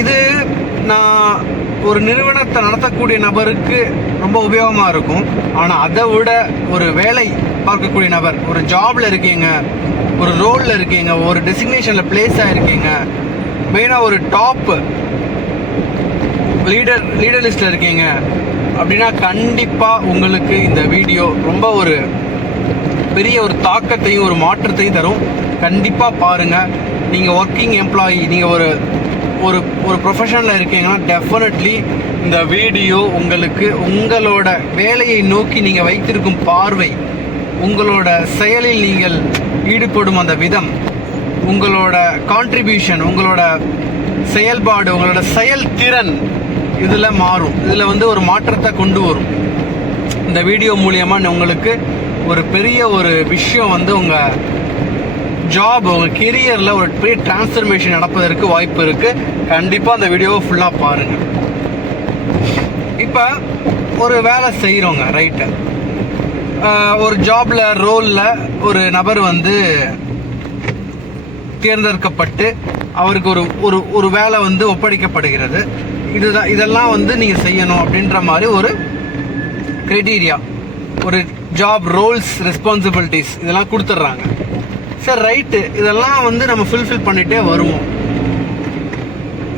இது நான் ஒரு நிறுவனத்தை நடத்தக்கூடிய நபருக்கு ரொம்ப உபயோகமாக இருக்கும். ஆனால் அதை விட ஒரு வேலை பார்க்கக்கூடிய நபர், ஒரு ஜாபில் இருக்கீங்க, ஒரு ரோலில் இருக்கீங்க, ஒரு டெசிக்னேஷனில் பிளேஸ் ஆகிருக்கீங்க, மெயினாக ஒரு டாப் லீடர் லிஸ்ட்டில் இருக்கீங்க அப்படின்னா கண்டிப்பாக உங்களுக்கு இந்த வீடியோ ரொம்ப ஒரு பெரிய ஒரு தாக்கத்தையும் ஒரு மாற்றத்தையும் தரும். கண்டிப்பாக பாருங்கள். நீங்கள் ஒர்க்கிங் எம்ப்ளாயி, நீங்கள் ஒரு ஒரு ஒரு ப்ரொஃபஷனில் இருக்கீங்கன்னா டெஃபினெட்லி இந்த வீடியோ உங்களுக்கு உங்களோட வேலையை நோக்கி நீங்கள் வைத்திருக்கும் பார்வை, உங்களோட செயலில் நீங்கள் ஈடுபடும் அந்த விதம், உங்களோட கான்ட்ரிபியூஷன், உங்களோட செயல்பாடு, உங்களோட செயல்திறன் இதில் மாறும். இதில் ஒரு மாற்றத்தை கொண்டு வரும். இந்த வீடியோ மூலியமாக உங்களுக்கு ஒரு பெரிய ஒரு விஷயம் உங்கள் ஜாப், உங்கள் கெரியரில் ஒரு பெரிய டிரான்ஸ்ஃபர்மேஷன் நடப்பதற்கு வாய்ப்பு இருக்குது. கண்டிப்பாக அந்த வீடியோவை ஃபுல்லாக பாருங்கள். இப்போ ஒரு வேலை செய்கிறோங்க, ரைட்டு, ஒரு ஜாபில் ரோலில் ஒரு நபர் தேர்ந்தெடுக்கப்பட்டு அவருக்கு ஒரு ஒரு வேலை ஒப்படைக்கப்படுகிறது. இதெல்லாம் நீங்கள் செய்யணும் அப்படின்ற மாதிரி ஒரு கிரைட்டீரியா, ஒரு ஜாப் ரோல்ஸ், ரெஸ்பான்சிபிலிட்டிஸ் இதெல்லாம் கொடுத்துட்றாங்க. சரி, ரைட்டு, இதெல்லாம் நம்ம ஃபுல்ஃபில் பண்ணிகிட்டே வருவோம்.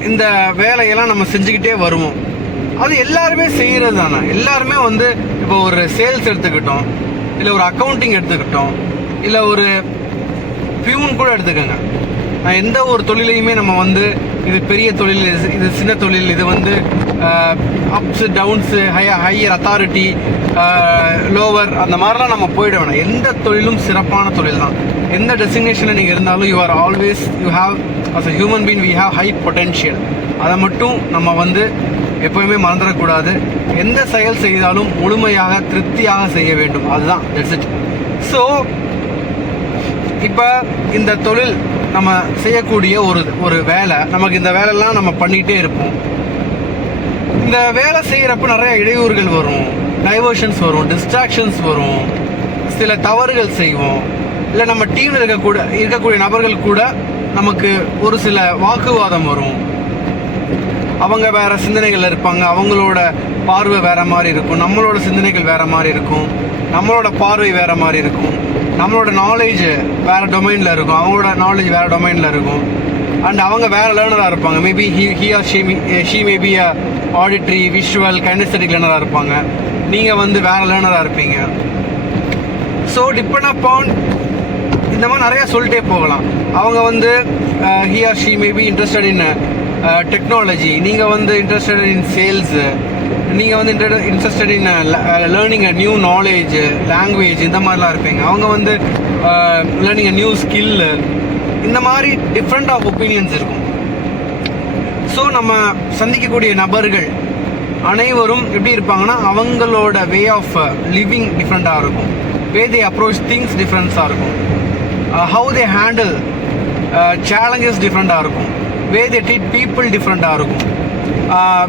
இந்த வேலையெல்லாம் நம்ம செஞ்சுக்கிட்டே வருவோம். அது எல்லாருமே செய்கிறது தானே. எல்லாருமே இப்போ ஒரு சேல்ஸ் எடுத்துக்கிட்டோம், இல்லை ஒரு அக்கௌண்டிங் எடுத்துக்கிட்டோம், இல்லை ஒரு பியூன் கூட எடுத்துக்கோங்க. எந்த ஒரு தொழிலையுமே நம்ம இது பெரிய தொழில், இது சின்ன தொழில், இது ups downs, higher authority, lower, அந்த மாதிரிலாம் நம்ம போயிட வேணாம். எந்த தொழிலும் சிறப்பான தொழில் தான். எந்த டெஸ்டினேஷனில் நீங்கள் இருந்தாலும் you have as a human being we have high potential. அதை மட்டும் நம்ம எப்போயுமே மறந்துடக்கூடாது. எந்த செயல் செய்தாலும் முழுமையாக திருப்தியாக செய்ய வேண்டும். அதுதான் தட்ஸ் இட். ஸோ இப்போ இந்த தொழில் நம்ம செய்யக்கூடிய ஒரு வேலை, நமக்கு இந்த வேலைலாம் நம்ம பண்ணிகிட்டே இருப்போம். இந்த வேலை செய்கிறப்ப நிறைய இடையூறுகள் வரும், டைவர்ஷன்ஸ் வரும், டிஸ்ட்ராக்ஷன்ஸ் வரும், சில தவறுகள் செய்வோம். இல்லை நம்ம டீமில் இருக்கக்கூடிய நபர்கள் கூட நமக்கு ஒரு சில வாக்குவாதம் வரும். அவங்க வேறு சிந்தனைகள் இருப்பாங்க, அவங்களோட பார்வை வேறு மாதிரி இருக்கும், நம்மளோட சிந்தனைகள் வேறு மாதிரி இருக்கும், நம்மளோட பார்வை வேறு மாதிரி இருக்கும், நம்மளோட நாலேஜ் வேறு டொமைனில் இருக்கும், அவங்களோட நாலேஜ் வேறு டொமைனில் இருக்கும். அண்ட் அவங்க வேறு லேர்னராக இருப்பாங்க. Maybe he or she maybe auditory, visual, kinesthetic லேர்னராக இருப்பாங்க. நீங்கள் வேறு லேர்னராக இருப்பீங்க. ஸோ டிபெண்ட் அப்பான் இந்த மாதிரி நிறையா சொல்லிட்டே போகலாம். அவங்க he or she maybe interested in technology, நீங்கள் இன்ட்ரெஸ்டட் இன் சேல்ஸ், நீங்கள் interested in learning a new knowledge, language, இந்த மாதிரிலாம் இருப்பீங்க. அவங்க லேர்னிங் அ நியூ ஸ்கில், இந்த மாதிரி டிஃப்ரெண்ட் ஆஃப் ஒப்பீனியன்ஸ் இருக்கும். ஸோ நம்ம சந்திக்கக்கூடிய நபர்கள் அனைவரும் எப்படி இருப்பாங்கன்னா அவங்களோட வே ஆஃப் லிவிங் டிஃப்ரெண்ட்டாக இருக்கும், வே தே அப்ரோச் திங்ஸ் டிஃப்ரெண்ட்ஸாக இருக்கும், ஹவு தே ஹேண்டில் சேலஞ்சஸ் டிஃப்ரெண்ட்டாக இருக்கும், வே தே ட்ரீட் பீப்புள் டிஃப்ரெண்ட்டாக இருக்கும்,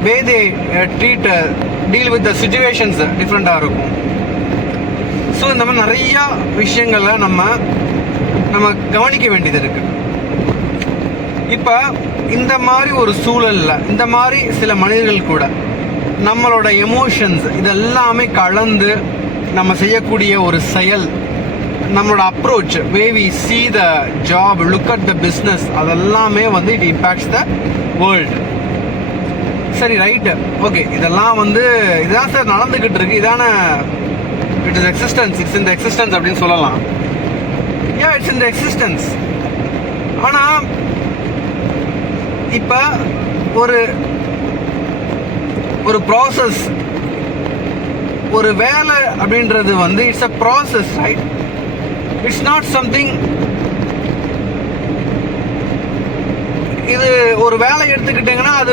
வே தே டீல் வித் த சிச்சுவேஷன்ஸ் டிஃப்ரெண்ட்டாக இருக்கும். ஸோ இந்த மாதிரி நிறையா விஷயங்களை நம்ம கவனிக்க வேண்டியது இருக்குது. இப்போ இந்த மாதிரி ஒரு சூழலில் இந்த மாதிரி சில மனிதர்கள் கூட நம்மளோட எமோஷன்ஸ் இதெல்லாமே கலந்து நம்ம செய்யக்கூடிய ஒரு செயல், நம்மளோட approach, way we see the job, look at the business, அதெல்லாமே it impacts the world. சரி, ரைட்டு, ஓகே, இதெல்லாம் இதுதான் சார் நடந்துக்கிட்டு இருக்கு, இதான it is existence, it's in the existence அப்படின்னு சொல்லலாம். It's in the existence. ஆனால் இப்போ ஒரு ப்ராசஸ், ஒரு வேலை அப்படின்றது it's a process, right? It's not something. இது ஒரு வேலை எடுத்துக்கிட்டீங்கன்னா அது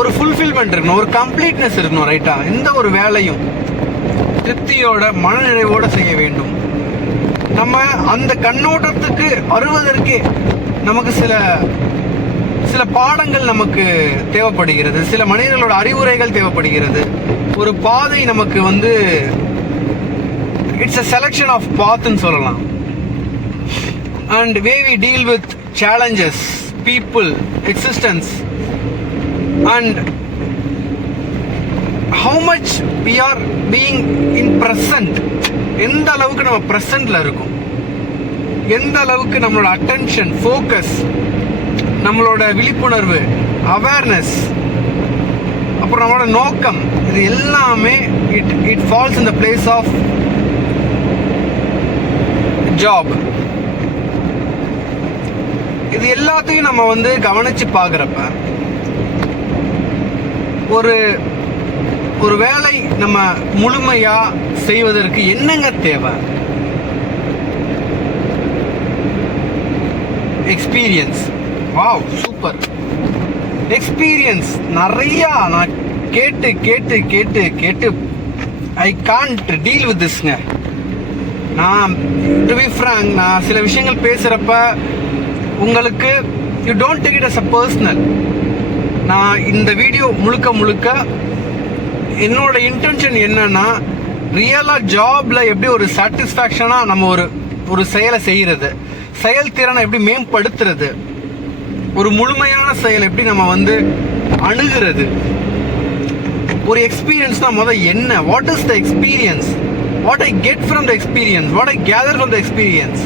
ஒரு ஃபுல்ஃபில்மெண்ட் இருக்கணும், ஒரு கம்ப்ளீட்னஸ் இருக்கணும், ரைட்டா? எந்த ஒரு வேலையும் திருப்தியோட மனநிறைவோட செய்ய வேண்டும். நம்ம அந்த கண்ணோட்டத்துக்கு வருவதற்கே நமக்கு சில பாடங்கள் நமக்கு தேவைப்படுகிறது, சில மனிதர்களோட அறிவுரைகள் தேவைப்படுகிறது, ஒரு பாதை நமக்கு இட்ஸ் a selection of pathன்னு சொல்லலாம். And way we deal with challenges, people existence and how much we are being in present. எந்த அளவுக்கு நம்ம ப்ரெசென்ட்ல இருக்கும், எந்த அளவுக்கு நம்மளோட அட்டென்ஷன், ஃபோக்கஸ், நம்மளோட விழிப்புணர்வு, அவேர்னஸ், அப்புறம் நம்மளோட நோக்கம், இது எல்லாமே it falls in the place of job. இது எல்லாத்தையும் நம்ம வந்து கவனிச்சு பார்க்குறப்ப ஒரு வேலை நம்ம முழுமையா செய்வதற்கு என்னங்க தேவை? எக்ஸ்பீரியன்ஸ். Wow, super. எக்ஸ்பீரியன்ஸ் நிறையா நான் கேட்டு கேட்டு கேட்டு கேட்டு ஐ கான்ட் டீல் வித் திஸ்ங்க. நான் டு பி ஃப்ராங்க், நான் சில விஷயங்கள் பேசுகிறப்ப உங்களுக்கு you don't take it as a personal. நான் இந்த வீடியோ முழுக்க முழுக்க என்னோட இன்டென்ஷன் என்னன்னா, ரியலாக ஜாப்ல எப்படி ஒரு சாட்டிஸ்ஃபேக்ஷனாக நம்ம ஒரு செயலை செய்கிறது, செயல்திறனை எப்படி மேம்படுத்துறது, ஒரு முழுமையான செயல் எப்படி நம்ம வந்து அணுகிறது. ஒரு எக்ஸ்பீரியன்ஸ் தான் முதல் என்ன, what is the experience, what I get from the experience, what I gather from the experience.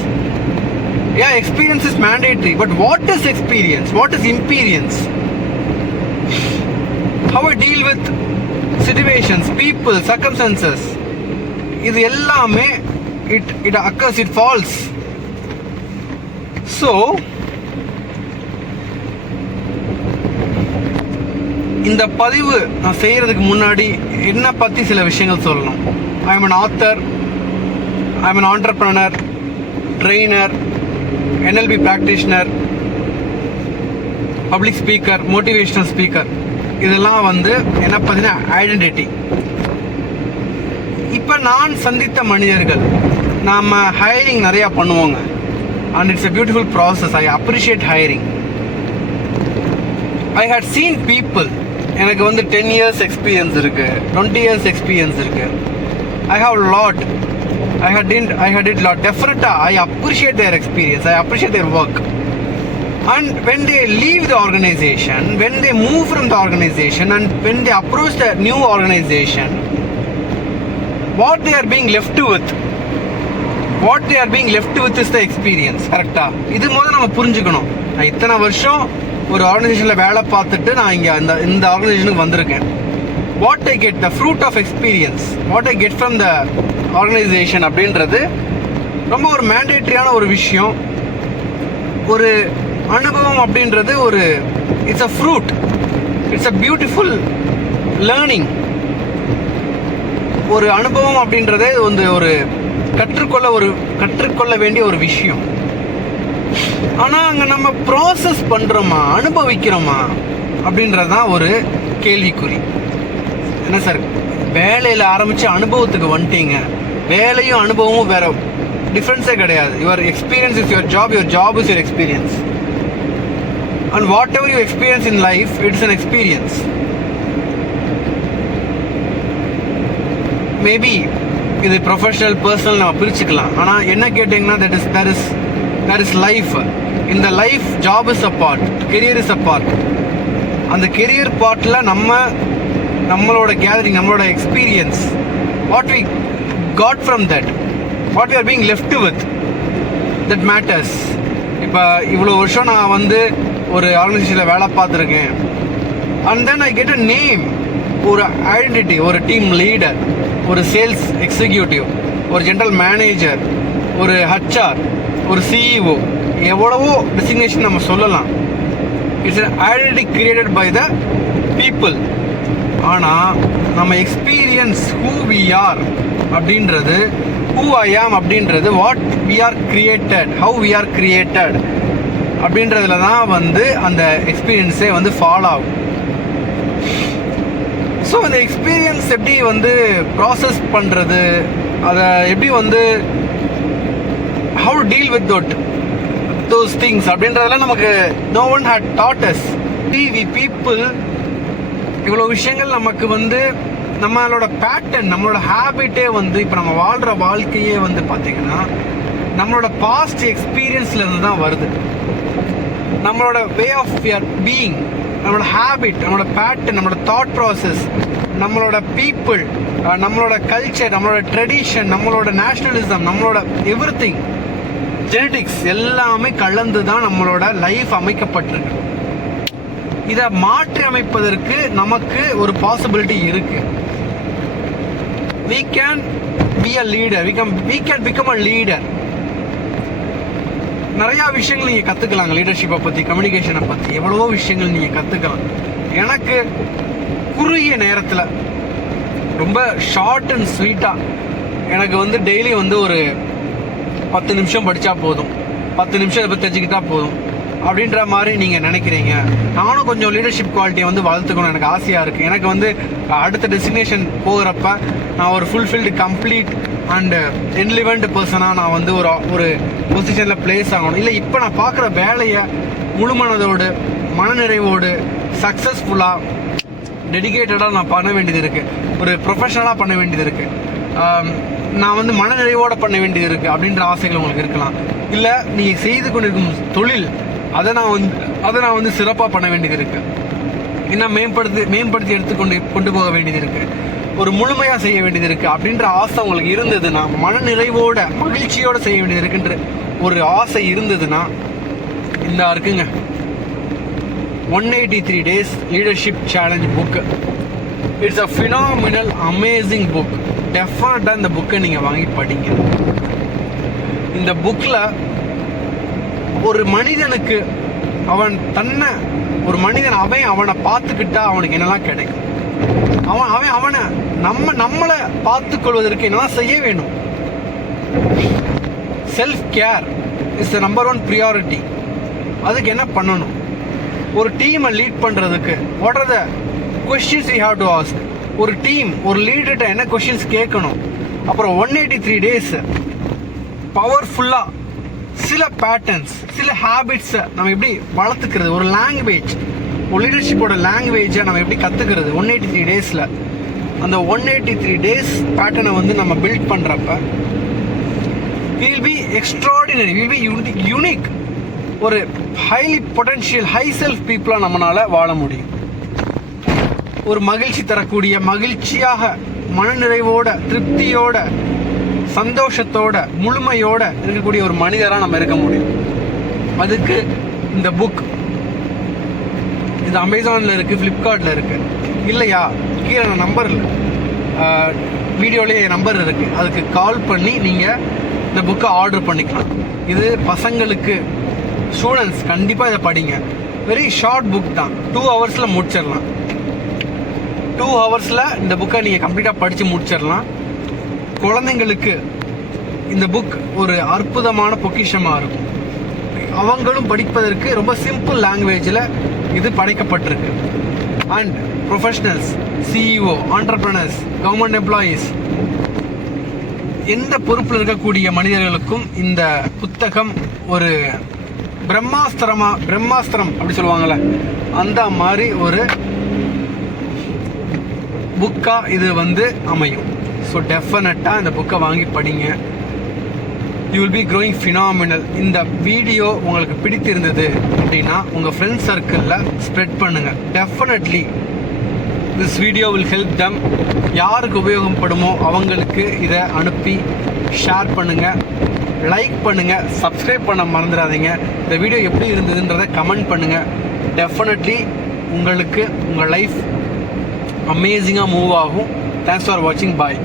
Yeah, experience is mandatory, but what is experience? What is imperience? How I deal with situations, people, circumstances. இது எல்லாமே it occurs, it falls. So இந்த பதிவு நான் செய்யறதுக்கு முன்னாடி என்ன பத்தி சில விஷயங்கள் சொல்லணும். I am an author, I am an entrepreneur, trainer, NLP practitioner, public speaker, motivational speaker. இதெல்லாம் வந்து என்ன பார்த்தீங்கன்னா ஐடென்டிட்டி. இப்போ நான் சந்தித்த மனிதர்கள், நாம் ஹையரிங் நிறையா பண்ணுவோங்க. And it's a beautiful process. I appreciate hiring. I had seen people. எனக்கு வந்து 10 years experience இருக்கு, 20 years experience இருக்கு. I have a lot. I had it lot. Definitely, I appreciate their experience. I appreciate their work. And when they leave the organization, when they move from the organization, and when they approach the new organization, what they are being left with is the experience. கரெக்டா? இது முதல்ல நம்ம புரிஞ்சுக்கணும். நான் இத்தனை வருஷம் ஒரு ஆர்கனைசேஷனில் வேலை பார்த்துட்டு நான் இங்கே இந்த ஆர்கனைசேஷனுக்கு வந்திருக்கேன். What I get, the fruit of experience, what I get from the organisation அப்படின்றது ரொம்ப ஒரு மேண்டேட்ரியான ஒரு விஷயம். ஒரு அனுபவம் அப்படின்றது it's a fruit, it's a beautiful learning. ஒரு அனுபவம் அப்படின்றதே வந்து ஒரு கற்றுக்கொள்ள வேண்டிய ஒரு விஷயம். ஆனால் அங்கே நம்ம ப்ராசஸ் பண்ணுறோமா, அனுபவிக்கிறோமா அப்படின்றது தான் ஒரு கேள்விக்குறி. என்ன சார், வேலையில் ஆரம்பித்து அனுபவத்துக்கு வந்துட்டீங்க. வேலையும் அனுபவமும் வேற டிஃப்ரென்ஸே கிடையாது. Your experience is your job is your experience. And what ever you experience in life, it's an experience. Maybe இது ப்ரொஃபஷனல், பர்சனல் நம்ம பிரிச்சுக்கலாம். ஆனால் என்ன கேட்டிங்கன்னா, that is life. In the life, job is a part, career is a part. அந்த career பார்ட்டில் நம்மளோட gathering, நம்மளோட experience, what we got from that, what we are being left with, that matters. இப்போ இவ்வளோ வருஷம் நான் வந்து ஒரு ஆர்கனைசேஷனில் வேலை பார்த்துருக்கேன். And then I get a name, ஒரு ஐடென்டிட்டி, ஒரு டீம் லீடர், ஒரு சேல்ஸ் எக்ஸிக்யூட்டிவ், ஒரு ஜென்ரல் மேனேஜர், ஒரு ஹச்ஆர், ஒரு சிஇஓ, எவ்வளவோ டெசிக்னேஷன் நம்ம சொல்லலாம். It's an identity created by the people. ஆனால் நம்ம எக்ஸ்பீரியன்ஸ், who we are அப்படின்றது, who I am அப்படின்றது, what we are created, how we are created அப்படின்றதுல தான் வந்து அந்த எக்ஸ்பீரியன்ஸே வந்து ஃபாலோ ஆகும். ஸோ அந்த எக்ஸ்பீரியன்ஸ் எப்படி வந்து ப்ராசஸ் பண்ணுறது, அதை எப்படி வந்து how to deal with those things அப்படின்றதெல்லாம் நமக்கு no one had taught us. we people, இவ்வளோ விஷயங்கள் நமக்கு வந்து நம்மளோட பேட்டர்ன், நம்மளோட ஹேபிட்டே வந்து இப்போ நம்ம வாழ்கிற வாழ்க்கையே வந்து பார்த்திங்கன்னா நம்மளோட பாஸ்ட் எக்ஸ்பீரியன்ஸ்லேருந்து தான் வருது. நம்மளோட வே ஆஃப் பீயிங், நம்மளோட ஹேபிட், நம்மளோட பேட்டர்ன், நம்மளோட தாட் ப்ராசஸ், நம்மளோட பீப்புள், நம்மளோட கல்ச்சர், நம்மளோட ட்ரெடிஷன், நம்மளோட நேஷ்னலிசம், நம்மளோட எவ்ரிதிங், ஜெனடிக்ஸ் எல்லாமே கலந்து தான் நம்மளோட லைஃப் அமைக்கப்பட்டிருக்கு. இதை மாற்றி அமைப்பதற்கு நமக்கு ஒரு பாசிபிலிட்டி இருக்கு. we can be a leader, we can become a leader. நிறைய விஷயங்கள் நீங்க கத்துக்கலாங்க. லீடர்ஷிப்பை பத்தி, கம்யூனிகேஷனை பத்தி எவ்வளவோ விஷயங்கள் நீங்க கத்துக்கலாம். எனக்கு குறுகிய நேரத்தில் ரொம்ப ஷார்ட் அண்ட் ஸ்வீட்டா எனக்கு வந்து டெய்லி வந்து ஒரு 10 நிமிஷம் படிச்சா போதும், 10 நிமிஷம் இதை பற்றி தெரிஞ்சுக்கிட்டா போதும் அப்படின்ற மாதிரி நீங்கள் நினைக்கிறீங்க. நானும் கொஞ்சம் லீடர்ஷிப் குவாலிட்டியை வந்து வளர்த்துக்கணும், எனக்கு ஆசையாக இருக்குது. எனக்கு வந்து அடுத்த டெஸ்டினேஷன் போகிறப்ப நான் ஒரு ஃபுல்ஃபில்டு, கம்ப்ளீட் அண்ட் என்லிவெண்ட் பர்சனாக நான் வந்து ஒரு பொசிஷனில் பிளேஸ் ஆகணும். இல்லை இப்போ நான் பார்க்குற வேலையை முழு மனதோடு, மனநிறைவோடு, சக்ஸஸ்ஃபுல்லாக, டெடிகேட்டடாக நான் பண்ண வேண்டியது இருக்குது. ஒரு ப்ரொஃபஷனலாக பண்ண வேண்டியது இருக்குது. நான் வந்து மனநிறைவோடு பண்ண வேண்டியது இருக்குது அப்படின்ற ஆசைகள் உங்களுக்கு இருக்கலாம். இல்லை நீங்கள் செய்து கொண்டிருக்கும் தொழில், அதை நான் வந்து சிறப்பாக பண்ண வேண்டியது இருக்குது. இன்னும் மேம்படுத்தி கொண்டு போக வேண்டியது இருக்குது. ஒரு முழுமையாக செய்ய வேண்டியது இருக்குது அப்படின்ற ஆசை உங்களுக்கு இருந்ததுன்னா, மனநிறைவோட, மகிழ்ச்சியோடு செய்ய வேண்டியது இருக்குன்ற ஒரு ஆசை இருந்ததுன்னா, இந்த இருக்குங்க 183 Days leadership challenge book. It's a phenomenal amazing book. டெஃபினட்டாக இந்த புக்கை நீங்கள் வாங்கி படிங்க. இந்த புக்கில் ஒரு மனிதனுக்கு அவனை பார்த்துக்கிட்டா அவனுக்கு என்னெல்லாம் கிடைக்கும், அவனை நம்மளை பார்த்துக்கொள்வதற்கு என்னெல்லாம் செய்ய வேணும். Self care is the number 1 priority. அதுக்கு என்ன பண்ணணும்? ஒரு டீமை லீட் பண்ணுறதுக்கு what are the questions we have to ask? ஒரு டீம், ஒரு லீடர்கிட்ட என்ன கொஸ்டின்ஸ் கேட்கணும்? அப்புறம் 183 days பவர்ஃபுல்லாக சில பேட்டர்ன்ஸ், சில ஹேபிட்ஸை நம்ம எப்படி வளர்த்துக்கிறது, ஒரு லாங்குவேஜ், ஒரு லீடர்ஷிப்போட லாங்குவேஜை நம்ம எப்படி கற்றுக்கிறது 183 days. அந்த 183 days பேட்டர்னை வந்து நம்ம பில்ட் பண்ணுறப்ப will be extraordinary, will be unique. ஒரு ஹைலி பொட்டன்ஷியல், ஹை செல்ஃப் பீப்புளாக நம்மளால வாழ முடியும். ஒரு மகிழ்ச்சி தரக்கூடிய, மகிழ்ச்சியாக, மனநிறைவோட, திருப்தியோட, சந்தோஷத்தோட, முழுமையோட இருக்கக்கூடிய ஒரு மனிதராக நம்ம இருக்க முடியும். அதுக்கு இந்த புக், இது அமேசானில் இருக்குது, ஃப்ளிப்கார்ட்டில் இருக்குது. இல்லையா, கீழே நம்பரில் வீடியோலேயே நம்பர் இருக்குது, அதுக்கு கால் பண்ணி நீங்கள் இந்த புக்கை ஆர்டர் பண்ணிக்கலாம். இது பசங்களுக்கு, ஸ்டூடெண்ட்ஸ் கண்டிப்பாக இதை படிங்க. வெரி ஷார்ட் புக் தான், 2 hours முடிச்சிடலாம். 2 hours இந்த புக்கை நீங்கள் கம்ப்ளீட்டாக படித்து முடிச்சிடலாம். குழந்தைங்களுக்கு இந்த புக் ஒரு அற்புதமான பொக்கிஷமாக இருக்கும். அவங்களும் படிப்பதற்கு ரொம்ப சிம்பிள் லாங்குவேஜில் இது படைக்கப்பட்டிருக்கு. And professionals, CEO, entrepreneurs, government employees, எந்த பொறுப்பில் இருக்கக்கூடிய மனிதர்களுக்கும் இந்த புத்தகம் ஒரு பிரம்மாஸ்திரம் அப்படி சொல்லுவாங்கள்ல, அந்த மாதிரி ஒரு புக்காக இது வந்து அமையும். ஸோ டெஃபினட்டாக இந்த புக்கை வாங்கி படிங்க. You will be growing phenomenal. இந்த வீடியோ உங்களுக்கு பிடித்திருந்தது அப்படின்னா உங்கள் ஃப்ரெண்ட்ஸ் சர்க்கிளில் ஸ்ப்ரெட் பண்ணுங்கள். Definitely this video will help them. யாருக்கு உபயோகப்படுமோ அவங்களுக்கு இதை அனுப்பி ஷேர் பண்ணுங்கள், லைக் பண்ணுங்கள், சப்ஸ்கிரைப் பண்ண மறந்துடாதீங்க. இந்த வீடியோ எப்படி இருந்ததுன்றதை கமெண்ட் பண்ணுங்கள். டெஃபினெட்லி உங்களுக்கு உங்கள் லைஃப் அமேசிங்காக மூவ் ஆகும். தேங்க்ஸ் ஃபார் வாட்சிங். பாய்.